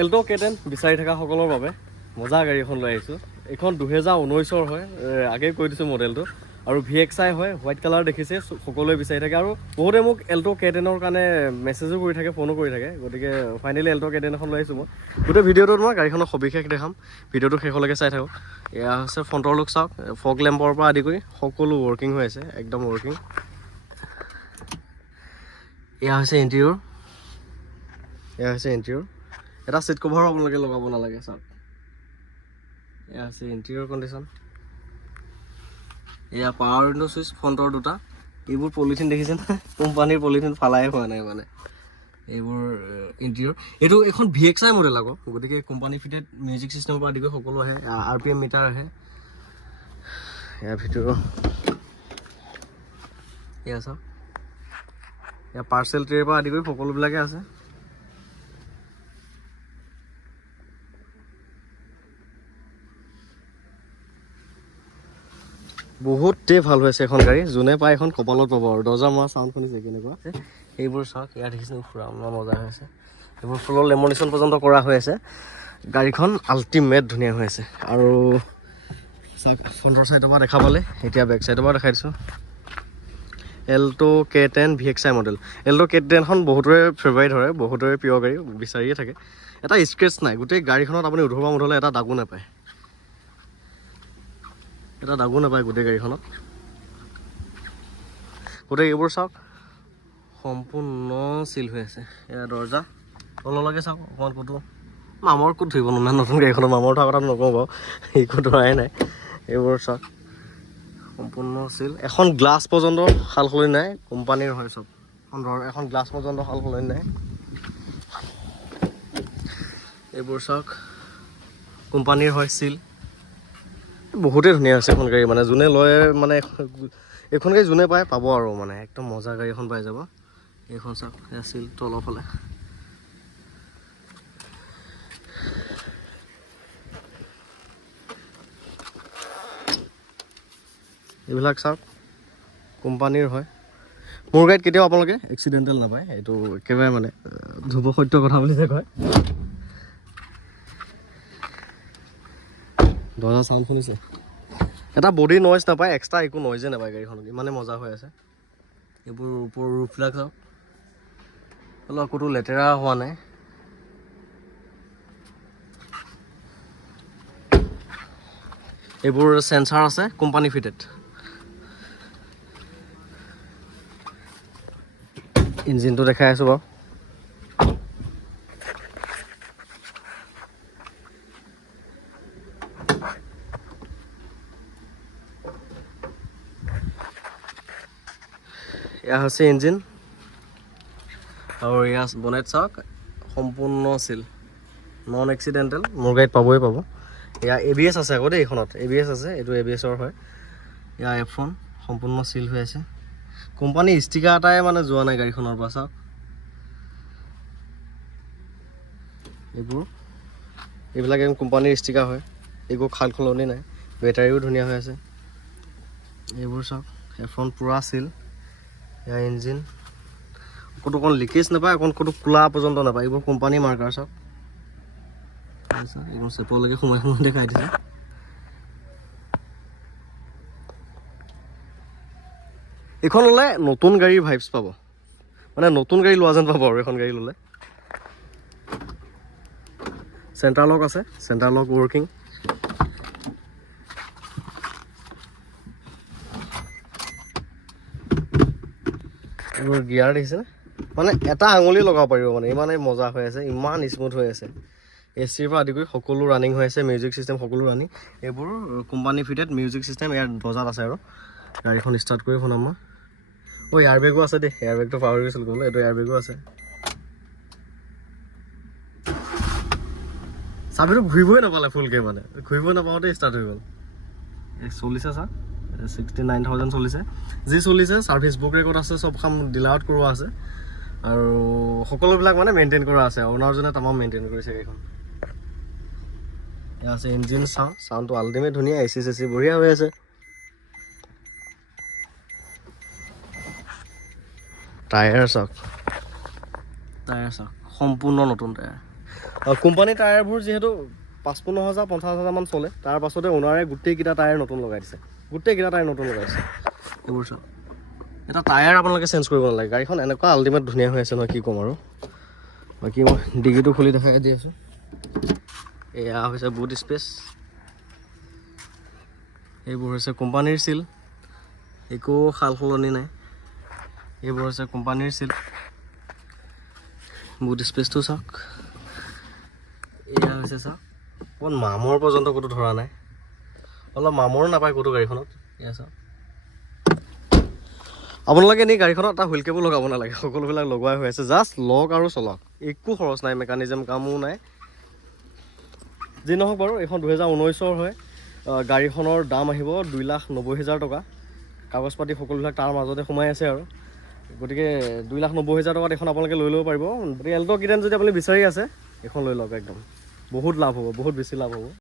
Alto K10 বিচাৰি থকা সকলৰ বাবে মজা গাড়ী এখন লৈ আহিছোঁ। এইখন 2019 হয়, আগেই কৈ দিছোঁ মডেলটো। আৰু VXI হয়, হোৱাইট কালাৰ দেখিছে, সকলোৱে বিচাৰি থাকে। আৰু বহুতে মোক এল্টো K10ৰ কাৰণে মেছেজো কৰি থাকে, ফোনো কৰি থাকে। গতিকে ফাইনেলি এল্টো K10 এখন লৈ আহিছোঁ মই। গোটেই ভিডিঅ'টোত মই গাড়ীখনৰ সবিশেষ দেখাম, ভিডিঅ'টো শেষলৈকে চাই থাকক। এয়া হৈছে ফ্ৰণ্টৰ লুক চাওক, ফগ লেম্পৰ পৰা আদি কৰি সকলো ৱৰ্কিং হৈ আছে, একদম ৱৰ্কিং। এয়া হৈছে ইণ্টেৰিয়ৰ, এটা ছিট কভাৰো আপোনালোকে লগাব নালাগে চাওক। এয়া আছে ইণ্টেৰিয়ৰ কণ্ডিশ্যন। এয়া পাৱাৰ উইণ্ডো ছুইচ ফ্ৰণ্টৰ দুটা। এইবোৰ পলিথিন দেখিছে নহয়, কোম্পানীৰ পলিথিন ফালাই হোৱা নাই মানে। এইবোৰ ইণ্টেৰিয়ৰ। এইখন VXI মডেল আকৌ, গতিকে কোম্পানী ফিটেড মিউজিক চিষ্টেমৰ পৰা আদি কৰি সকলো আহে, RPM মিটাৰ আহে। ইয়াৰ ভিতৰত এয়া চাওক, এয়া পাৰ্চেল ট্ৰেৰ পৰা আদি কৰি সকলোবিলাকে আছে। বহুতেই ভাল হৈছে এখন গাড়ী, যোনে পায় এখন কপালত পাব। আৰু দৰ্জা মৰা চাউণ্ড শুনিছে কেনেকুৱা, সেইবোৰ চাওক। ইয়াত দেখিছোঁ ফুৰা মজা হৈ আছে, এইবোৰ ফুলৰ লেমনেশ্যন পৰ্যন্ত কৰা হৈ আছে। গাড়ীখন আল্টিমেট ধুনীয়া হৈ আছে। আৰু চাওক ফ্ৰণ্টৰ চাইডৰ পৰা দেখা পালে, এতিয়া বেক চাইডৰ পৰা দেখাই দিছোঁ। Alto K10 VXI model. Alto K10খন বহুতৰে ফেভাৰিট হয়, বহুতৰে প্ৰিয় গাড়ী, বিচাৰিয়ে থাকে। এটা স্ক্ৰেচ নাই, গোটেই গাড়ীখনত আপুনি উধৰ পৰা মুধলে এটা দাগো নাপায়, গোটেই গাড়ীখনত। গোটেই এইবোৰ চাওক সম্পূৰ্ণ চিল হৈ আছে। এয়া দৰ্জা তললৈকে চাওক, অকণমান ক'তো মামৰ ক'ত ধৰিব নহয়, নতুন গাড়ীখনত মামৰ থোৱাৰ কথা নকওঁ বাৰু, একো ধৰাই নাই। এইবোৰ চাওক সম্পূৰ্ণ চিল, এখন গ্লাছ পৰ্যন্ত সাল সলনি নাই, কোম্পানীৰ হয় চব। এখন গ্লাছ পৰ্যন্ত সাল সলনি নাই। এইবোৰ চাওক কোম্পানীৰ হয় চিল। বহুতেই ধুনীয়া হৈছে এখন গাড়ী, মানে যোনে লয় মানে এইখন গাড়ী যোনে পায় পাব আৰু মানে একদম মজা গাড়ী এখন পাই যাব। এইখন চাওক আছিল তলৰ ফালে। এইবিলাক চাওক কোম্পানীৰ হয়। মোৰ গাড়ীত কেতিয়াও আপোনালোকে এক্সিডেণ্টেল নাপায়, এইটো একেবাৰে মানে ধ্ৰুৱ সত্য কথা বুলি যে কয়। দৰ্জা চাউণ্ড শুনিছে, এটা বডি নইজ নাপায়, এক্সট্ৰা একো নইজে নাপায় গাড়ীখনত, ইমানে মজা হৈ আছে। এইবোৰ ওপৰৰ ৰুফবিলাক চাওক, অলপ ক'তো লেতেৰা হোৱা নাই। এইবোৰ চেঞ্চাৰ আছে, কোম্পানী ফিটেড। ইঞ্জিনটো দেখাই আছোঁ বাৰু। এয়া হৈছে ইঞ্জিন, আৰু এয়া বনেট চাওক সম্পূৰ্ণ চিল, নন এক্সিডেণ্টেল। মোৰ গাড়ীত পাবই পাব। এয়া ABS আছে আকৌ দেই, এইখনত ABS আছে, এইটো ABSৰ হয়। এয়া F1 সম্পূৰ্ণ চিল হৈ আছে, কোম্পানী ষ্টিকাৰ এটাই মানে যোৱা নাই গাড়ীখনৰ পৰা চাওক। এইবিলাক কোম্পানীৰ ষ্টিকাৰ হয়, একো খাল খলনি নাই, বেটাৰীও ধুনীয়া হৈ আছে। এইবোৰ চাওক F1 পূৰা চিল। এয়া ইঞ্জিন, ক'তো অকণ লিকেজ নাপায়, ক'তো কোলা পৰ্যন্ত নাপায়। এইবোৰ কোম্পানী মাৰ্কাৰ চাওক, এইবোৰ চেপলৈকে সোমাই দেখাই দিছে। এইখন ল'লে নতুন গাড়ীৰ ভাইবছ পাব, মানে নতুন গাড়ী লোৱা যেন পাব আৰু এখন গাড়ী ল'লে। চেণ্টাৰ লক আছে, চেণ্টাৰ লক ৱৰ্কিং। এইবোৰ গিয়াৰ দেখিছেনে, মানে এটা আঙুলি লগাব পাৰিব, মানে ইমানেই মজা হৈ আছে, ইমান স্মুথ হৈ আছে। AC পৰা আদি কৰি সকলো ৰানিং হৈ আছে, মিউজিক চিষ্টেম সকলো ৰানিং। এইবোৰ কোম্পানী ফিটেড মিউজিক চিষ্টেম ইয়াৰ দৰ্জাত আছে। আৰু গাড়ীখন ষ্টাৰ্ট কৰি শুনাম মই। এয়াৰ বেগো আছে দেই, এয়াৰ বেগটো পাহৰি গৈছিলোঁ ক'বলৈ, এইটো এয়াৰ বেগো আছে। চাবিটো ঘূৰিবই নাপালে ফুলকৈ, মানে ঘূৰিবই নাপাওঁতে ষ্টাৰ্ট হৈ গ'ল। চলিছে ছাৰ 69,000 চলিছে, যি চলিছে ছাৰ্ভিচ বুক ৰেকৰ্ড আছে, চব কাম ডিলাৰত কৰোৱা আছে, আৰু সকলোবিলাক মানে মেইনটেইন কৰা আছে। অ'নাৰজনে তামাম মেইনটেইন কৰিছে গাড়ীখন। এয়া আছে ইঞ্জিন চাউণ্ডটো আল্টিমেট ধুনীয়া, AC বঢ়িয়া হৈ আছে। টায়াৰ চাওক সম্পূৰ্ণ নতুন টায়াৰ। কোম্পানী টায়াৰবোৰ যিহেতু 55,000 50,000 মান চলে, তাৰ পাছতে অ'নাৰে গোটেইকেইটা টায়াৰ নতুন লগাই দিছে, গোটেইকেইটা টায়াৰ নতুন লগাইছে। এইবোৰ চাওক, এটা টায়াৰ আপোনালোকে চেঞ্জ কৰিব নালাগে। গাড়ীখন এনেকুৱা আল্টিমেট ধুনীয়া হৈ আছে নহয়, কি ক'ম আৰু। বাকী মই ডিগিটো খুলি দেখাই দি আছোঁ। এয়া হৈছে বুট স্পেচ, এইবোৰ হৈছে কোম্পানীৰ চিল, একো সাল সলনি নাই। এইবোৰ হৈছে কোম্পানীৰ চিল। বুট স্পেচটো চাওক, এয়া হৈছে চাওক, অকণ মামৰ পৰ্যন্ত ক'তো ধৰা নাই, অলপ মামৰো নাপায় ক'তো গাড়ীখনত। এয়া চাওক, আপোনালোকে এনেই গাড়ীখনত এটা হুইল কেবল লগাব নালাগে, সকলোবিলাক লগোৱাই হৈ আছে। জাষ্ট লওক আৰু চলাওক, একো খৰচ নাই, মেকানিজম কামো নাই। যি নহওক বাৰু, এইখন 2019 হয়। গাড়ীখনৰ দাম আহিব 2,90,000 টকা। কাগজ পাতি সকলোবিলাক তাৰ মাজতে সোমাই আছে আৰু, গতিকে 2,90,000 টকাত এখন আপোনালোকে লৈ ল'ব পাৰিব। গতিকে এল্ট' কিটেন যদি আপুনি বিচাৰি আছে, এইখন লৈ লওক, একদম বহুত লাভ হ'ব, বহুত বেছি লাভ হ'ব।